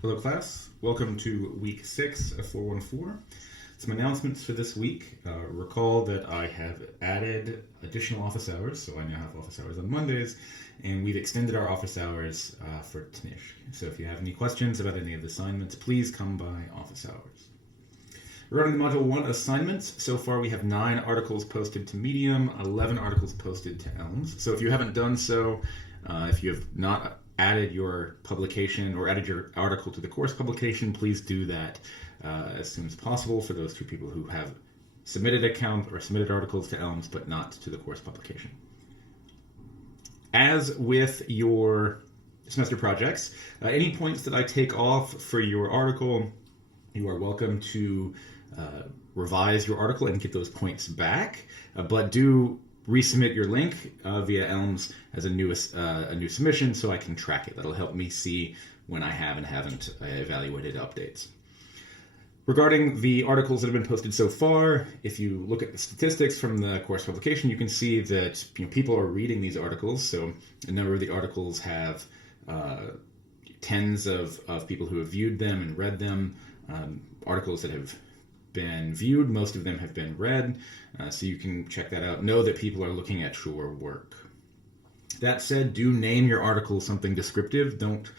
Hello class, welcome to week 6 of 414. Some announcements for this week. Recall that I have added additional office hours, so I now have office hours on Mondays, and we've extended our office hours for Tanishq. So if you have any questions about any of the assignments, please come by office hours. Regarding the Module 1 assignments, so far we have 9 articles posted to Medium, 11 articles posted to Elms. So if you haven't done so, if you have not added your publication or added your article to the course publication, please do that as soon as possible for those 2 people who have submitted account or submitted articles to Elms but not to the course publication. As with your semester projects, any points that I take off for your article, you are welcome to revise your article and get those points back, but do resubmit your link via Elms as a new submission so I can track it. That'll help me see when I have and haven't evaluated updates. Regarding the articles that have been posted so far, if you look at the statistics from the course publication, you can see that people are reading these articles. So a number of the articles have tens of people who have viewed them and read them. Articles that have been viewed, most of them have been read, so you can check that out. Know that people are looking at your work. That said, do name your article something descriptive. Don't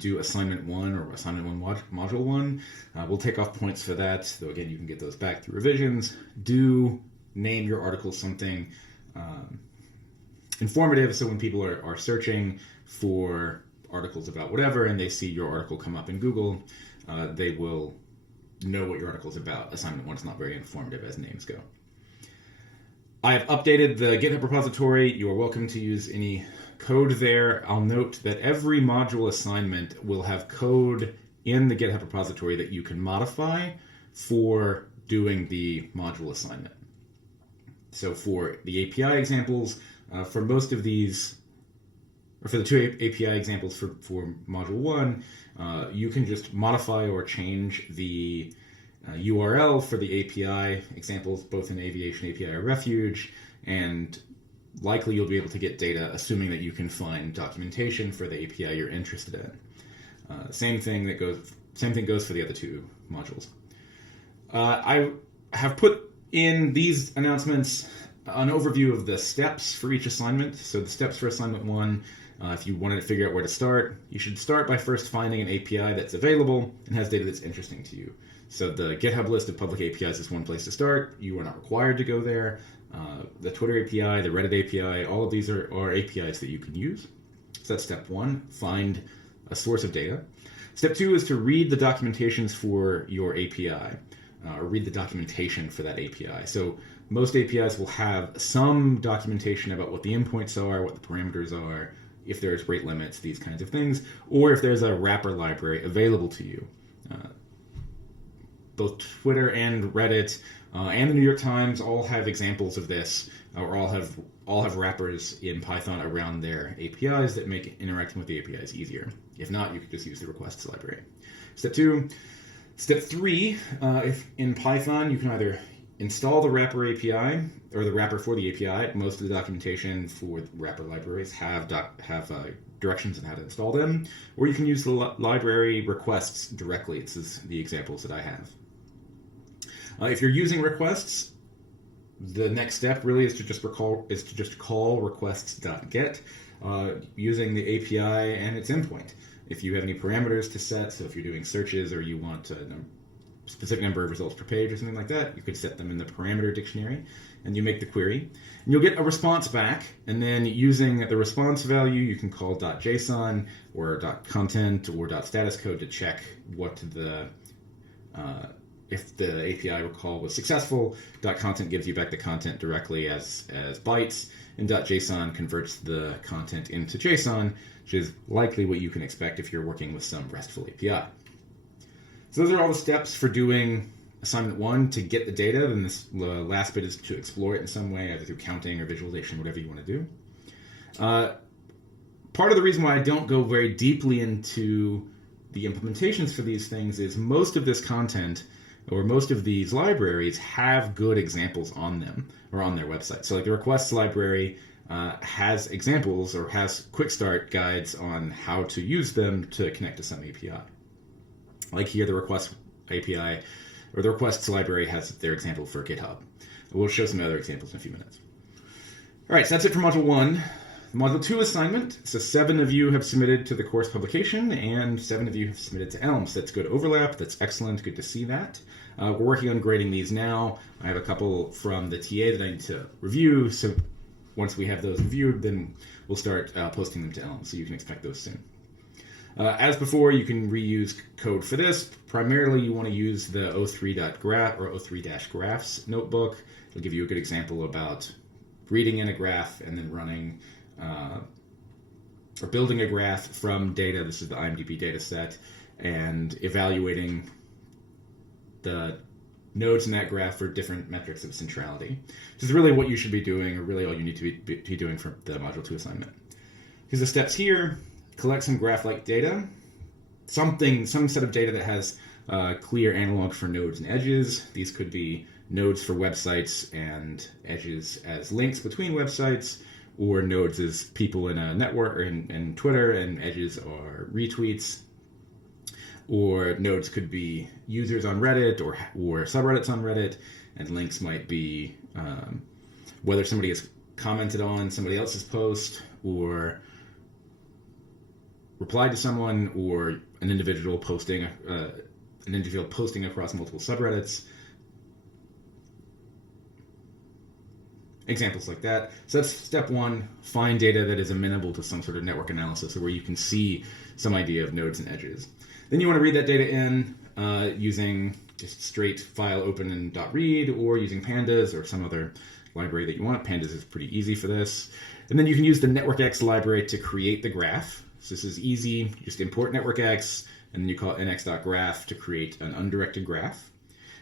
do assignment 1 or assignment 1 module 1. We'll take off points for that, though again you can get those back through revisions. Do name your article something informative, so when people are searching for articles about whatever and they see your article come up in Google, they will know what your article is about. Assignment 1 is not very informative as names go. I have updated the GitHub repository. You are welcome to use any code there. I'll note that every module assignment will have code in the GitHub repository that you can modify for doing the module assignment. So for the API examples, for most of these, or for the 2 API examples for module 1, you can just modify or change the URL for the API examples, both in Aviation API or Refuge, and likely you'll be able to get data, assuming that you can find documentation for the API you're interested in. Same thing goes for the other 2 modules. I have put in these announcements an overview of the steps for each assignment. So the steps for assignment 1. If you wanted to figure out where to start, you should start by first finding an API that's available and has data that's interesting to you. So the GitHub list of public APIs is one place to start. You are not required to go there. The Twitter API, the Reddit API, all of these are APIs that you can use. So that's step 1, find a source of data. Step 2 is to read the documentations for your API, or read the documentation for that API. So most APIs will have some documentation about what the endpoints are, what the parameters are, if there's rate limits, these kinds of things, or if there's a wrapper library available to you. Both Twitter and Reddit and the New York Times all have examples of this, or all have wrappers in Python around their APIs that make interacting with the APIs easier. If not, you could just use the requests library. Step 2. Step 3, if in Python, you can either install the wrapper API or the wrapper for the API. Most of the documentation for wrapper libraries have directions on how to install them, or you can use the library requests directly. This is the examples that I have. If you're using requests, the next step really is to just call requests.get using the API and its endpoint. If you have any parameters to set, so if you're doing searches or you want a specific number of results per page or something like that, you could set them in the parameter dictionary, and you make the query. And you'll get a response back, and then using the response value, you can call .json or .content or .status code to check what if the API call was successful. .content gives you back the content directly as bytes, and .json converts the content into JSON, which is likely what you can expect if you're working with some RESTful API. So those are all the steps for doing assignment 1 to get the data. Then the last bit is to explore it in some way, either through counting or visualization, whatever you want to do. Part of the reason why I don't go very deeply into the implementations for these things is most of this content, or most of these libraries, have good examples on them or on their website. So like the requests library has examples or has quick start guides on how to use them to connect to some API. Like here, the request API or the requests library has their example for GitHub. We'll show some other examples in a few minutes. All right, so that's it for Module 1. Module 2 assignment. So 7 of you have submitted to the course publication, and 7 of you have submitted to ELMS. That's good overlap. That's excellent. Good to see that. We're working on grading these now. I have a couple from the TA that I need to review. So once we have those reviewed, then we'll start posting them to ELMS. So you can expect those soon. As before, you can reuse code for this. Primarily, you want to use the o3.graph or o3-graphs notebook. It'll give you a good example about reading in a graph and then running or building a graph from data. This is the IMDb data set, and evaluating the nodes in that graph for different metrics of centrality. This is really what you should be doing, or really all you need to be doing for the Module 2 assignment. Because the steps here: collect some graph-like data, some set of data that has clear analog for nodes and edges. These could be nodes for websites and edges as links between websites, or nodes as people in a network or in Twitter, and edges are retweets. Or nodes could be users on Reddit or subreddits on Reddit, and links might be whether somebody has commented on somebody else's post or replied to someone, or an individual posting across multiple subreddits. Examples like that. So that's step 1, find data that is amenable to some sort of network analysis, or where you can see some idea of nodes and edges. Then you want to read that data in using just straight file open and .read, or using pandas or some other library that you want. Pandas is pretty easy for this. And then you can use the NetworkX library to create the graph. So this is easy. You just import NetworkX, and then you call it nx.graph to create an undirected graph.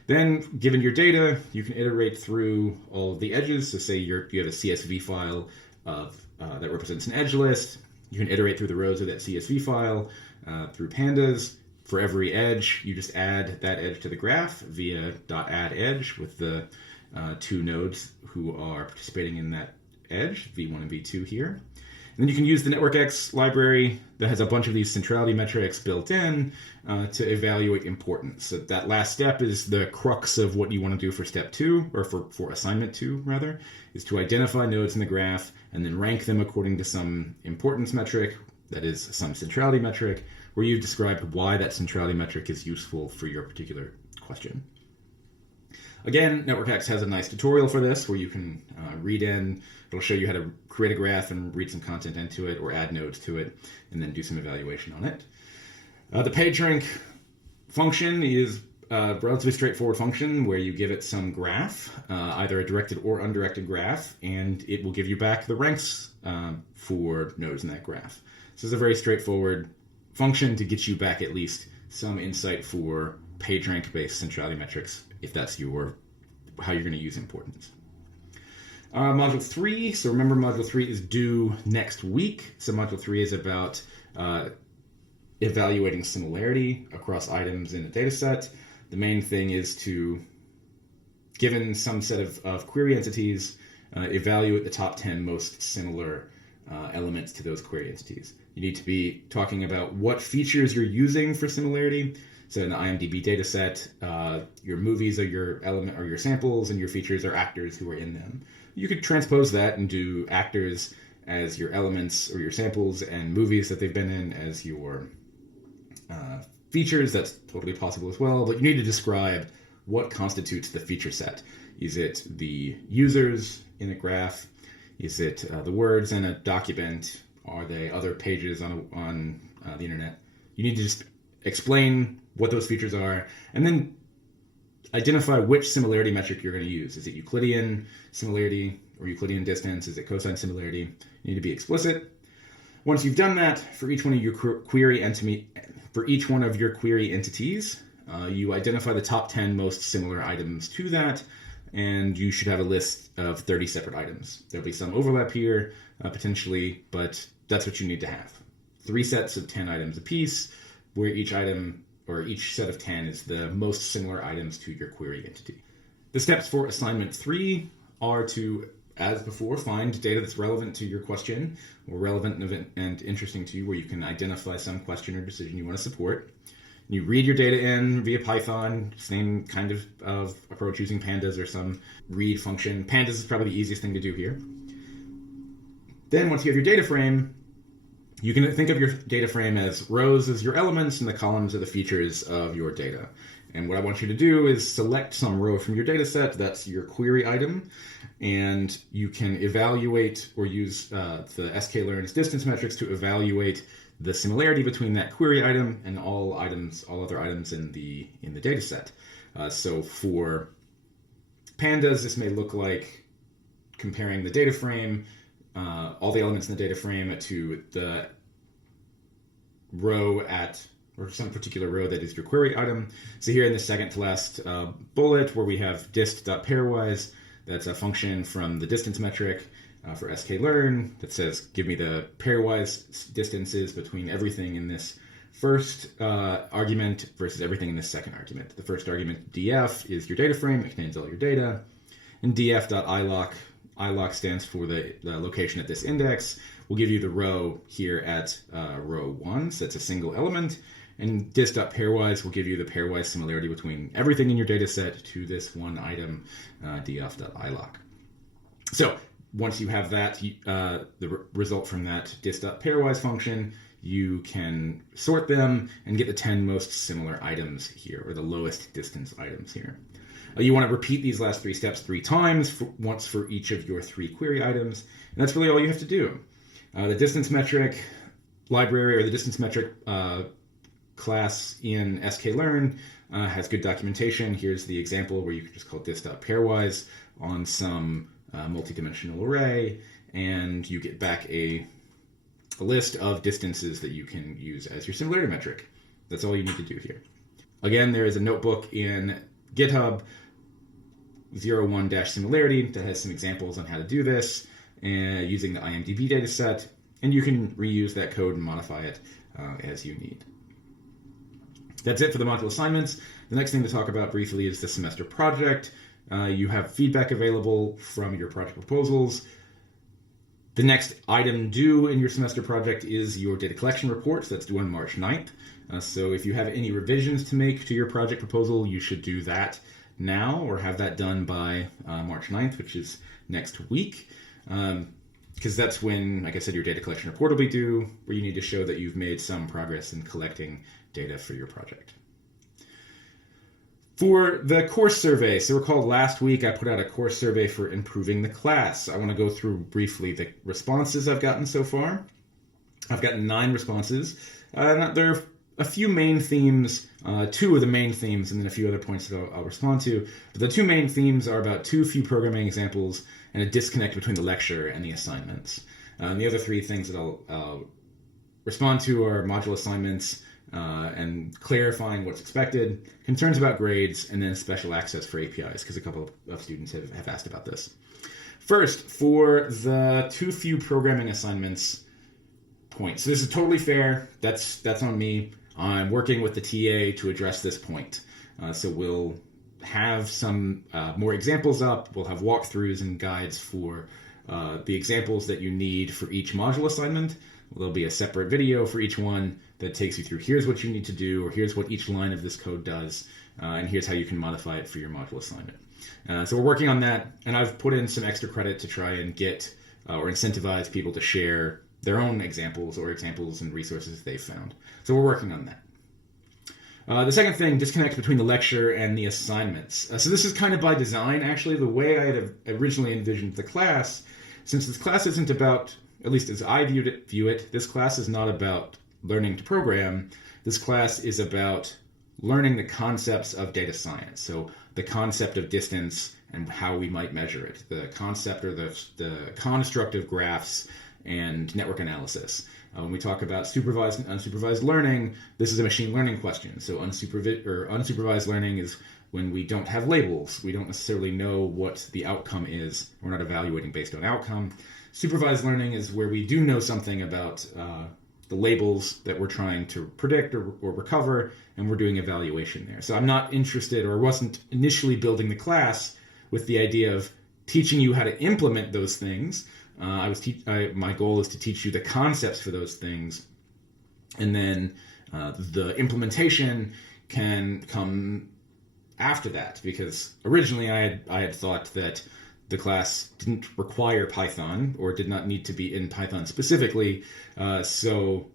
Then, given your data, you can iterate through all of the edges. So say you have a CSV file that represents an edge list. You can iterate through the rows of that CSV file through pandas. For every edge, you just add that edge to the graph via .addEdge with the 2 nodes who are participating in that edge, v1 and v2 here. And then you can use the NetworkX library that has a bunch of these centrality metrics built in to evaluate importance. So that last step is the crux of what you want to do for step 2, or for assignment 2 rather, is to identify nodes in the graph and then rank them according to some importance metric, that is some centrality metric, where you've described why that centrality metric is useful for your particular question. Again, NetworkX has a nice tutorial for this where you can read in. It'll show you how to create a graph and read some content into it, or add nodes to it, and then do some evaluation on it. The PageRank function is a relatively straightforward function where you give it some graph, either a directed or undirected graph, and it will give you back the ranks for nodes in that graph. So it's a very straightforward function to get you back at least some insight for PageRank-based centrality metrics, if that's how you're going to use importance. Module 3, so remember Module 3 is due next week. So Module 3 is about evaluating similarity across items in a data set. The main thing is to, given some set of query entities, evaluate the top 10 most similar elements to those query entities. You need to be talking about what features you're using for similarity. So in the IMDb data set, your movies are your element or your samples, and your features are actors who are in them. You could transpose that and do actors as your elements or your samples, and movies that they've been in as your features. That's totally possible as well, but you need to describe what constitutes the feature set. Is it the users in a graph? Is it the words in a document? Are they other pages on the internet? You need to just explain what those features are, and then identify which similarity metric you're going to use. Is it Euclidean similarity or Euclidean distance? Is it cosine similarity? You need to be explicit. Once you've done that, for each one of your query entities, you identify the top 10 most similar items to that, and you should have a list of 30 separate items. There'll be some overlap here, potentially, but that's what you need to have. 3 sets of 10 items apiece, where each item or each set of 10 is the most similar items to your query entity. The steps for assignment 3 are to, as before, find data that's relevant to your question, or relevant and interesting to you, where you can identify some question or decision you want to support. You read your data in via Python, same kind of approach using pandas or some read function. Pandas is probably the easiest thing to do here. Then once you have your data frame, you can think of your data frame as rows as your elements and the columns are the features of your data. And what I want you to do is select some row from your data set, that's your query item, and you can evaluate or use the sklearn's distance metrics to evaluate the similarity between that query item and all other items in the data set. So for pandas, this may look like comparing the data frame, all the elements in the data frame to the row or some particular row that is your query item. So here in the second to last bullet where we have dist.pairwise, that's a function from the distance metric for sklearn that says give me the pairwise distances between everything in this first argument versus everything in this second argument. The first argument, df, is your data frame. It contains all your data. And df.iloc, iloc stands for the location at this index. We'll give you the row here at row 1, so that's a single element. And dist.pairwise will give you the pairwise similarity between everything in your data set to this one item, df.iloc. So once you have that, the result from that dist.pairwise function, you can sort them and get the 10 most similar items here, or the lowest distance items here. You want to repeat these last 3 steps 3 times, once for each of your 3 query items, and that's really all you have to do. The distance metric library, or the distance metric class in sklearn has good documentation. Here's the example where you can just call dist.pairwise on some multi-dimensional array, and you get back a list of distances that you can use as your similarity metric. That's all you need to do here. Again, there is a notebook in GitHub, 01-similarity, that has some examples on how to do this using the IMDb dataset, and you can reuse that code and modify it as you need. That's it for the module assignments. The next thing to talk about briefly is the semester project. You have feedback available from your project proposals. The next item due in your semester project is your data collection report. So that's due on March 9th. So if you have any revisions to make to your project proposal, you should do that now or have that done by March 9th, which is next week. Because that's when, like I said, your data collection report will be due, where you need to show that you've made some progress in collecting data for your project. For the course survey, so recall last week I put out a course survey for improving the class. I want to go through briefly the responses I've gotten so far. I've gotten 9 responses. There are a few main themes, 2 of the main themes, and then a few other points that I'll respond to. But the 2 main themes are about too few programming examples and a disconnect between the lecture and the assignments. And the other 3 things that I'll respond to are module assignments, and clarifying what's expected, concerns about grades, and then special access for APIs, because a couple of students have asked about this. First, for the too few programming assignments point. So this is totally fair. That's on me. I'm working with the TA to address this point. So we'll have some more examples up. We'll have walkthroughs and guides for the examples that you need for each module assignment. There'll be a separate video for each one that takes you through here's what you need to do, or here's what each line of this code does, and here's how you can modify it for your module assignment. So we're working on that, and I've put in some extra credit to try and get or incentivize people to share their own examples or examples and resources they've found. So we're working on that. The second thing, disconnect between the lecture and the assignments. So this is kind of by design, actually. The way I had originally envisioned the class, since this class isn't about, at least as I view it, this class is not about learning to program. This class is about learning the concepts of data science. So the concept of distance and how we might measure it, the concept or the construct of graphs and network analysis. When we talk about supervised and unsupervised learning, this is a machine learning question. So unsupervised learning is when we don't have labels. We don't necessarily know what the outcome is. We're not evaluating based on outcome. Supervised learning is where we do know something about the labels that we're trying to predict or recover, and we're doing evaluation there. So I'm not interested, or wasn't initially building the class with the idea of teaching you how to implement those things. My goal is to teach you the concepts for those things, and then The implementation can come after that, because originally I had thought that the class didn't require Python or did not need to be in Python specifically. So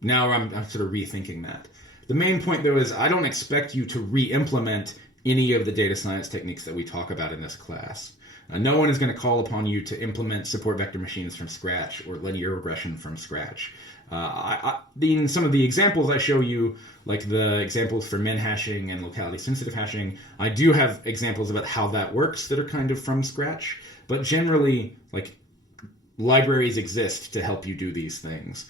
now I'm sort of rethinking that. The main point, though, is I don't expect you to re-implement any of the data science techniques that we talk about in this class. No one is going to call upon you to implement support vector machines from scratch or linear regression from scratch. In some of the examples I show you, like the examples for min hashing and locality sensitive hashing, I do have examples about how that works that are kind of from scratch. But generally, like, libraries exist to help you do these things.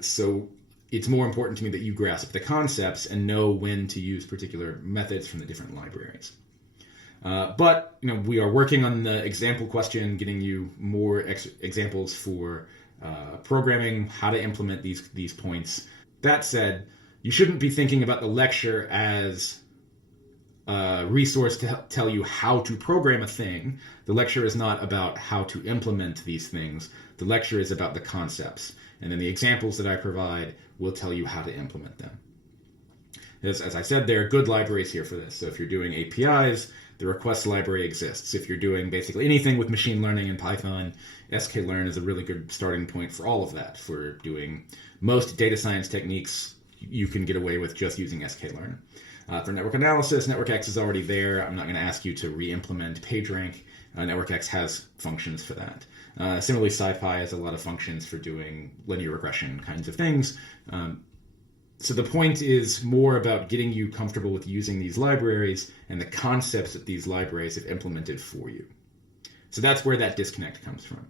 So it's more important to me that you grasp the concepts and know when to use particular methods from the different libraries. But we are working on the example question, getting you more examples for programming, how to implement these points. That said, you shouldn't be thinking about the lecture as a resource to tell you how to program a thing. The lecture is not about how to implement these things. The lecture is about the concepts. And then the examples that I provide will tell you how to implement them. As I said, there are good libraries here for this. So if you're doing APIs, the request library exists. If you're doing basically anything with machine learning in Python, sklearn is a really good starting point for all of that. For doing most data science techniques, you can get away with just using sklearn. For network analysis, NetworkX is already there. I'm not going to ask you to re-implement PageRank. NetworkX has functions for that. Similarly, SciPy has a lot of functions for doing linear regression kinds of things. So the point is more about getting you comfortable with using these libraries and the concepts that these libraries have implemented for you. So that's where that disconnect comes from.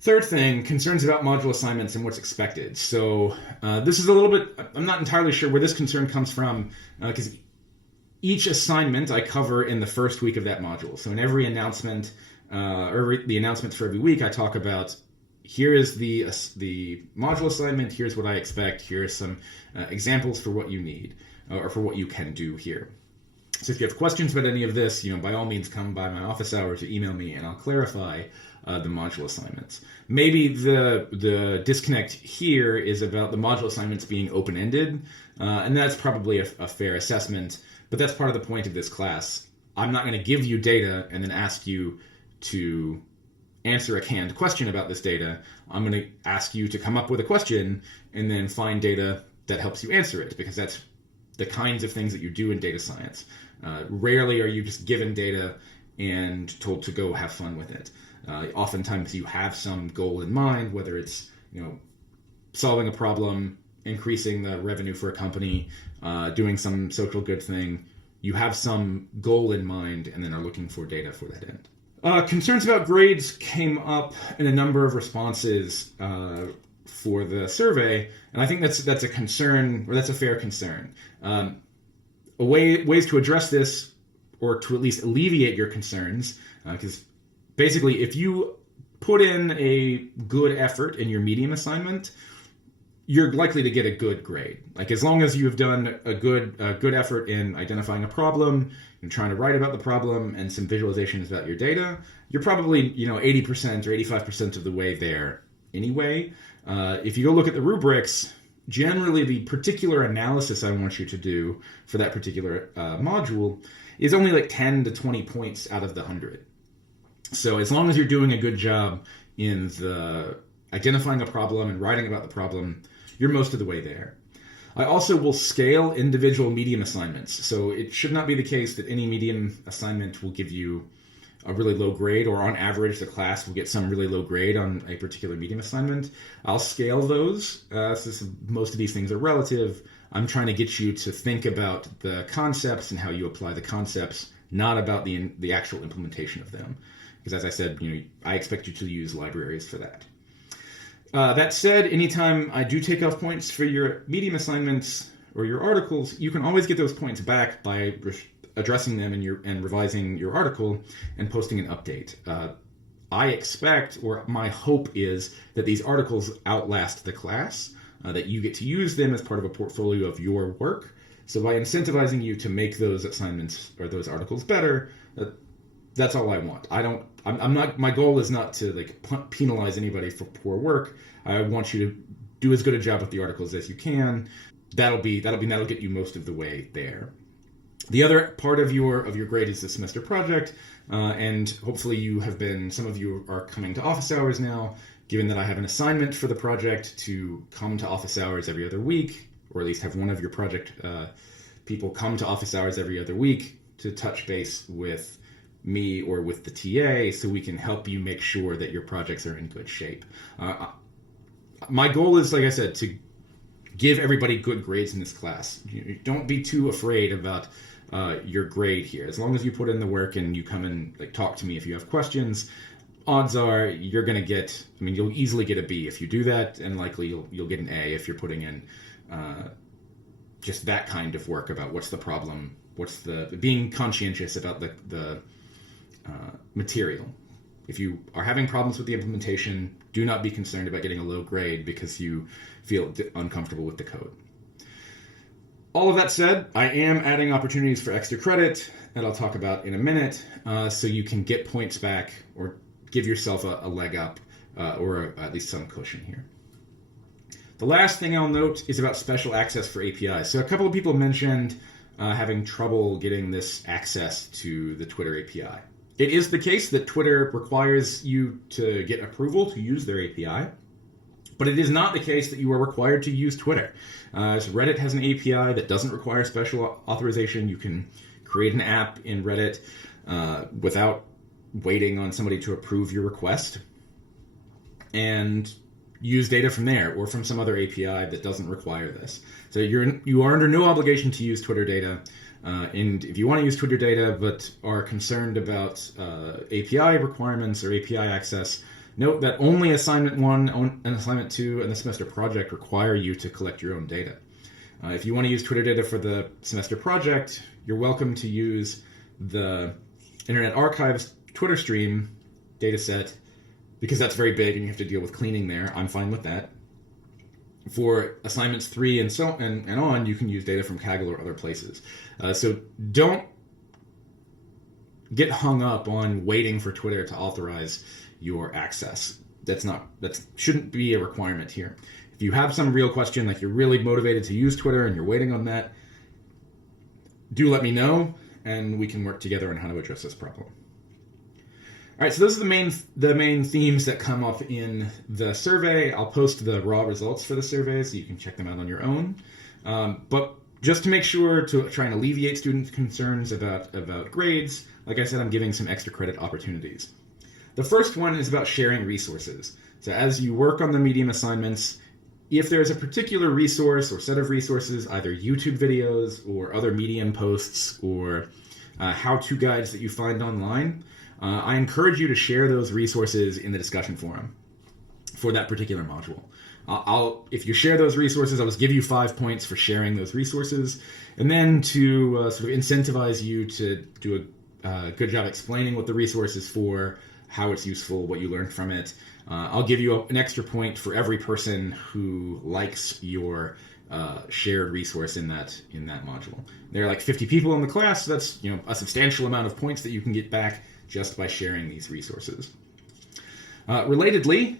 Third thing, concerns about module assignments and what's expected. So this is a little bit, I'm not entirely sure where this concern comes from, because each assignment I cover in the first week of that module. So in every announcement, or the announcements for every week, I talk about, here is the module assignment, here's what I expect, here are some examples for what you need, or for what you can do here. So if you have questions about any of this, by all means come by my office hours or email me and I'll clarify the module assignments. Maybe the disconnect here is about the module assignments being open-ended, and that's probably a fair assessment, but that's part of the point of this class. I'm not going to give you data and then ask you to answer a canned question about this data. I'm going to ask you to come up with a question and then find data that helps you answer it, because that's the kinds of things that you do in data science. Rarely are you just given data and told to go have fun with it. Oftentimes you have some goal in mind, whether it's solving a problem, increasing the revenue for a company, doing some social good thing. You have some goal in mind and then are looking for data for that end. Concerns about grades came up in a number of responses for the survey, and I think that's a concern, or that's a fair concern. Ways to address this, or to at least alleviate your concerns, because basically if you put in a good effort in your medium assignment, you're likely to get a good grade. Like, as long as you've done a good effort in identifying a problem and trying to write about the problem and some visualizations about your data, you're probably 80% or 85% of the way there anyway. If you go look at the rubrics, generally the particular analysis I want you to do for that particular module is only like 10 to 20 points out of the 100. So as long as you're doing a good job in the identifying a problem and writing about the problem, you're most of the way there. I also will scale individual medium assignments. So it should not be the case that any medium assignment will give you a really low grade, or on average the class will get some really low grade on a particular medium assignment. I'll scale those. Since most of these things are relative, I'm trying to get you to think about the concepts and how you apply the concepts, not about the actual implementation of them. Because as I said, I expect you to use libraries for that. That said, anytime I do take off points for your medium assignments or your articles, you can always get those points back by addressing them and revising your article and posting an update. I expect, or my hope is, that these articles outlast the class, that you get to use them as part of a portfolio of your work. So by incentivizing you to make those assignments or those articles better, that's all I want. I'm not. My goal is not to penalize anybody for poor work. I want you to do as good a job with the articles as you can. That'll get you most of the way there. The other part of your grade is the semester project, and hopefully some of you are coming to office hours now, given that I have an assignment for the project to come to office hours every other week, or at least have one of your project people come to office hours every other week to touch base with me or with the TA so we can help you make sure that your projects are in good shape. My goal is, like I said, to give everybody good grades in this class. Don't be too afraid about your grade here. As long as you put in the work and you come and talk to me if you have questions, odds are you're going to get, you'll easily get a B if you do that, and likely you'll get an A if you're putting in just that kind of work about what's the problem, being conscientious about the material. If you are having problems with the implementation, do not be concerned about getting a low grade because you feel uncomfortable with the code. All of that said, I am adding opportunities for extra credit that I'll talk about in a minute, so you can get points back or give yourself a leg up or at least some cushion here. The last thing I'll note is about special access for APIs. So a couple of people mentioned having trouble getting this access to the Twitter API. It is the case that Twitter requires you to get approval to use their API, but it is not the case that you are required to use Twitter. So Reddit has an API that doesn't require special authorization. You can create an app in Reddit without waiting on somebody to approve your request and use data from there or from some other API that doesn't require this. So you are under no obligation to use Twitter data. And if you want to use Twitter data but are concerned about API requirements or API access, note that only Assignment 1 and Assignment 2 and the semester project require you to collect your own data. If you want to use Twitter data for the semester project, you're welcome to use the Internet Archive's Twitter stream dataset, because that's very big and you have to deal with cleaning there. I'm fine with that. For assignments 3 and on, you can use data from Kaggle or other places. So don't get hung up on waiting for Twitter to authorize your access. That shouldn't be a requirement here. If you have some real question, like you're really motivated to use Twitter and you're waiting on that, do let me know and we can work together on how to address this problem. All right, so those are the main themes that come up in the survey. I'll post the raw results for the survey so you can check them out on your own. But just to make sure to try and alleviate student concerns about grades, like I said, I'm giving some extra credit opportunities. The first one is about sharing resources. So as you work on the Medium assignments, if there's a particular resource or set of resources, either YouTube videos or other Medium posts or how-to guides that you find online, I encourage you to share those resources in the discussion forum for that particular module. If you share those resources, I'll just give you 5 points for sharing those resources, and then to sort of incentivize you to do a good job explaining what the resource is for, how it's useful, what you learned from it. I'll give you an extra point for every person who likes your shared resource in that module. There are like 50 people in the class, so that's a substantial amount of points that you can get back just by sharing these resources. Relatedly,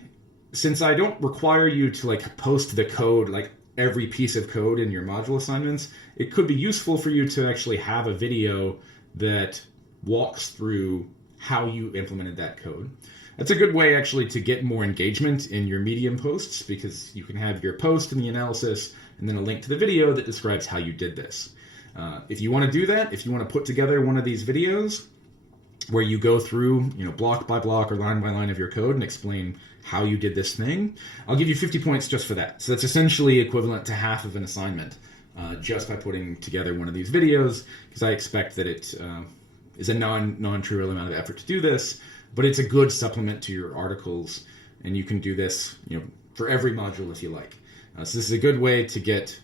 since I don't require you to post the code, every piece of code in your module assignments, it could be useful for you to actually have a video that walks through how you implemented that code. That's a good way actually to get more engagement in your Medium posts, because you can have your post and the analysis and then a link to the video that describes how you did this. If you want to do that, if you want to put together one of these videos where you go through, block by block or line by line of your code and explain how you did this thing, I'll give you 50 points just for that. So that's essentially equivalent to half of an assignment just by putting together one of these videos, because I expect that it is a non-trivial amount of effort to do this, but it's a good supplement to your articles, and you can do this for every module if you like. So this is a good way to get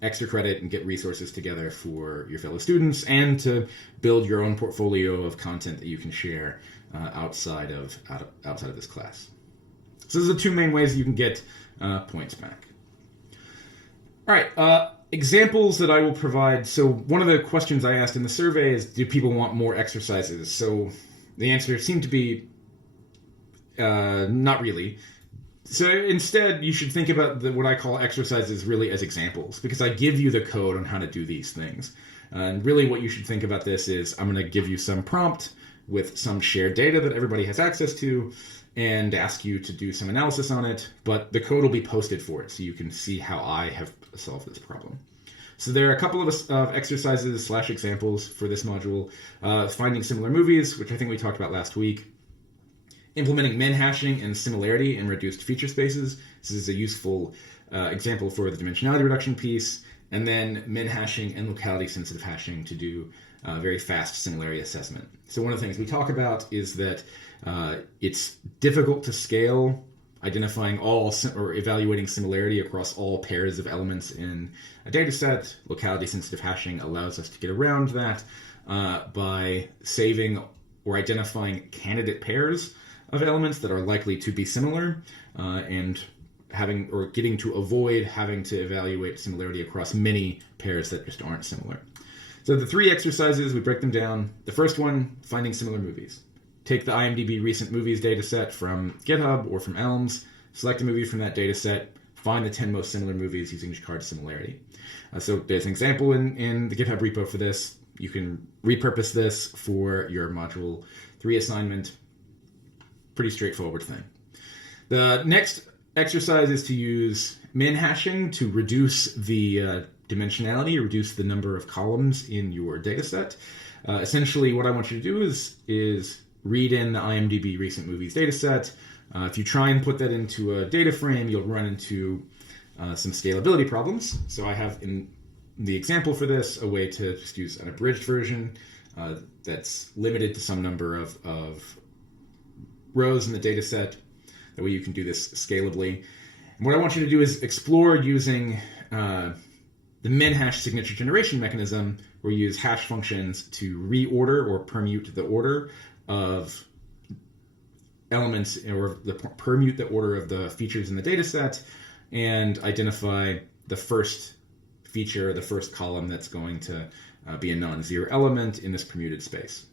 extra credit and get resources together for your fellow students and to build your own portfolio of content that you can share outside of this class. So those are the two main ways you can get points back. All right, examples that I will provide. So one of the questions I asked in the survey is, do people want more exercises? So the answer seemed to be not really. So instead, you should think about what I call exercises really as examples, because I give you the code on how to do these things. And really what you should think about this is I'm going to give you some prompt with some shared data that everybody has access to and ask you to do some analysis on it, but the code will be posted for it so you can see how I have solved this problem. So there are a couple of exercises / examples for this module. Finding similar movies, which I think we talked about last week. Implementing min hashing and similarity in reduced feature spaces. This is a useful example for the dimensionality reduction piece. And then min hashing and locality sensitive hashing to do very fast similarity assessment. So one of the things we talk about is that it's difficult to scale identifying all or evaluating similarity across all pairs of elements in a data set. Locality sensitive hashing allows us to get around that by saving or identifying candidate pairs of elements that are likely to be similar and having or getting to avoid having to evaluate similarity across many pairs that just aren't similar. So the three exercises, we break them down. The first one, finding similar movies. Take the IMDb recent movies data set from GitHub or from Elms, select a movie from that data set, find the 10 most similar movies using Jacquard similarity. So there's an example in the GitHub repo for this. You can repurpose this for your Module 3 assignment. Pretty straightforward thing. The next exercise is to use min hashing to reduce the dimensionality, reduce the number of columns in your data set. Essentially, what I want you to do is read in the IMDb recent movies data set. If you try and put that into a data frame, you'll run into some scalability problems. So I have in the example for this a way to just use an abridged version that's limited to some number of rows in the data set. That way you can do this scalably. And what I want you to do is explore using the min hash signature generation mechanism, where you use hash functions to reorder or permute the order of elements, or permute the order of the features in the data set, and identify the first feature, the first column that's going to be a non-zero element in this permuted space.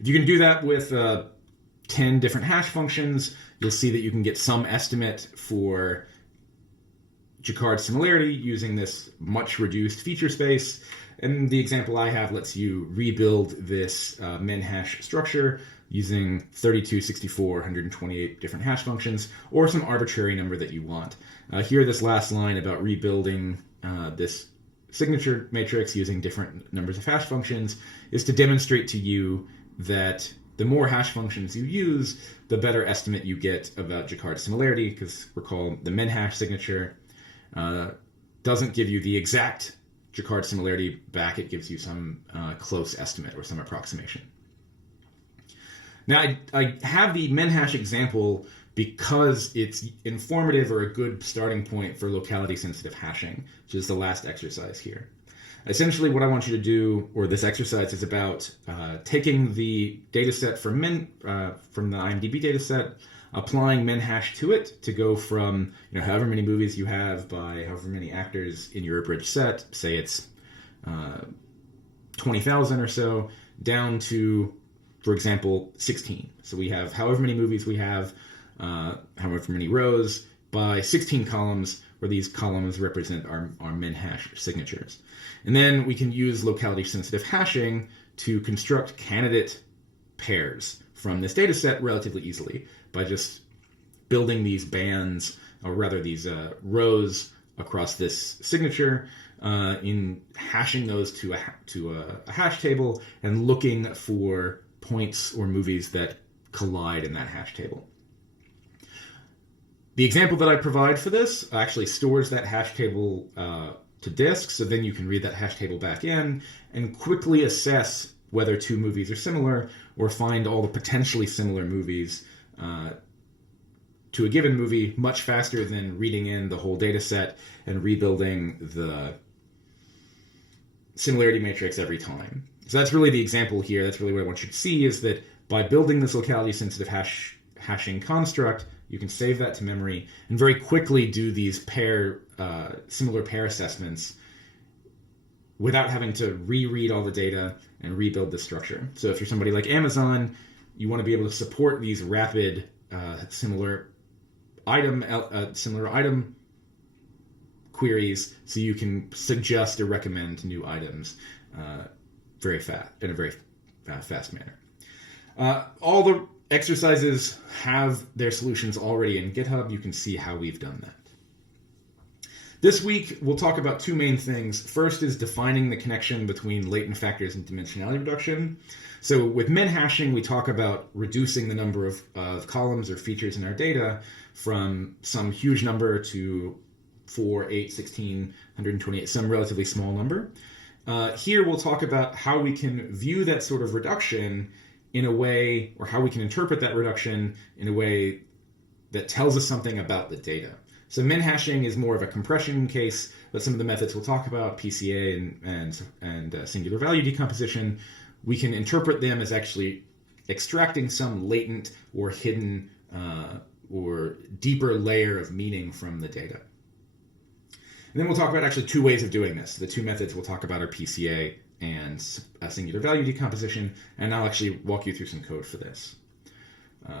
If you can do that with 10 different hash functions, you'll see that you can get some estimate for Jacquard similarity using this much reduced feature space. And the example I have lets you rebuild this min hash structure using 32, 64, 128 different hash functions, or some arbitrary number that you want. Here, this last line about rebuilding this signature matrix using different numbers of hash functions is to demonstrate to you that the more hash functions you use, the better estimate you get about Jacquard similarity, because recall the min hash signature doesn't give you the exact Jacquard similarity back. It gives you some close estimate or some approximation. Now, I have the min hash example because it's informative or a good starting point for locality sensitive hashing, which is the last exercise here. Essentially, what I want you to do, or this exercise is about taking the data set from the IMDb data set, applying min hash to it to go from however many movies you have by however many actors in your abridged set, say it's 20,000 or so, down to, for example, 16. So we have however many movies we have, however many rows, by 16 columns, where these columns represent our min hash signatures. And then we can use locality sensitive hashing to construct candidate pairs from this data set relatively easily by just building these bands, or rather these rows across this signature, in hashing those to a hash table and looking for points or movies that collide in that hash table. The example that I provide for this actually stores that hash table to disk, so then you can read that hash table back in and quickly assess whether two movies are similar, or find all the potentially similar movies to a given movie much faster than reading in the whole data set and rebuilding the similarity matrix every time. So that's really the example here. That's really what I want you to see, is that by building this locality sensitive hashing construct, you can save that to memory and very quickly do these similar pair assessments without having to reread all the data and rebuild the structure. So if you're somebody like Amazon, you want to be able to support these rapid similar similar item queries, so you can suggest or recommend new items very fast in a very fast manner. All the exercises have their solutions already in GitHub. You can see how we've done that. This week, we'll talk about two main things. First is defining the connection between latent factors and dimensionality reduction. So with min-hashing, we talk about reducing the number of columns or features in our data from some huge number to 4, 8, 16, 128, some relatively small number. Here, we'll talk about how we can view that sort of reduction in a way, or how we can interpret that reduction in a way that tells us something about the data. So min-hashing is more of a compression case, but some of the methods we'll talk about, PCA and singular value decomposition, we can interpret them as actually extracting some latent or hidden or deeper layer of meaning from the data. And then we'll talk about actually two ways of doing this. The two methods we'll talk about are PCA and singular value decomposition, and I'll actually walk you through some code for this.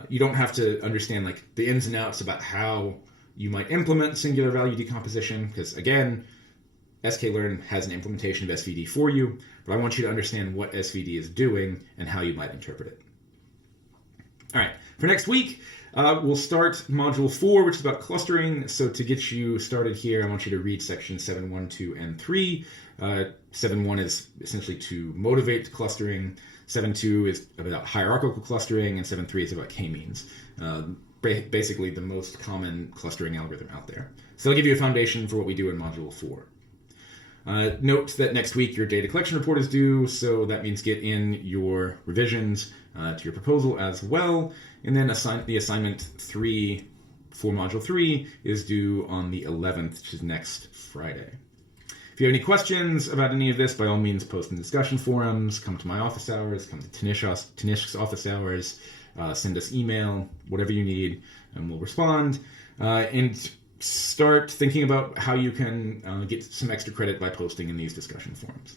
You don't have to understand like the ins and outs about how you might implement singular value decomposition, because again, sklearn has an implementation of SVD for you, but I want you to understand what SVD is doing and how you might interpret it. All right, for next week, we'll start Module 4, which is about clustering. So to get you started here, I want you to read section 7.1, 2, and 3. 7.1 is essentially to motivate clustering. 7.2 is about hierarchical clustering, and 7.3 is about k-means. Basically the most common clustering algorithm out there. So I'll give you a foundation for what we do in Module 4. Note that next week your data collection report is due, so that means get in your revisions to your proposal as well. And then the assignment 3 for Module 3 is due on the 11th, which is next Friday. If you have any questions about any of this, by all means post in discussion forums, come to my office hours, come to Tanishq's office hours, send us email, whatever you need, and we'll respond. And start thinking about how you can get some extra credit by posting in these discussion forums.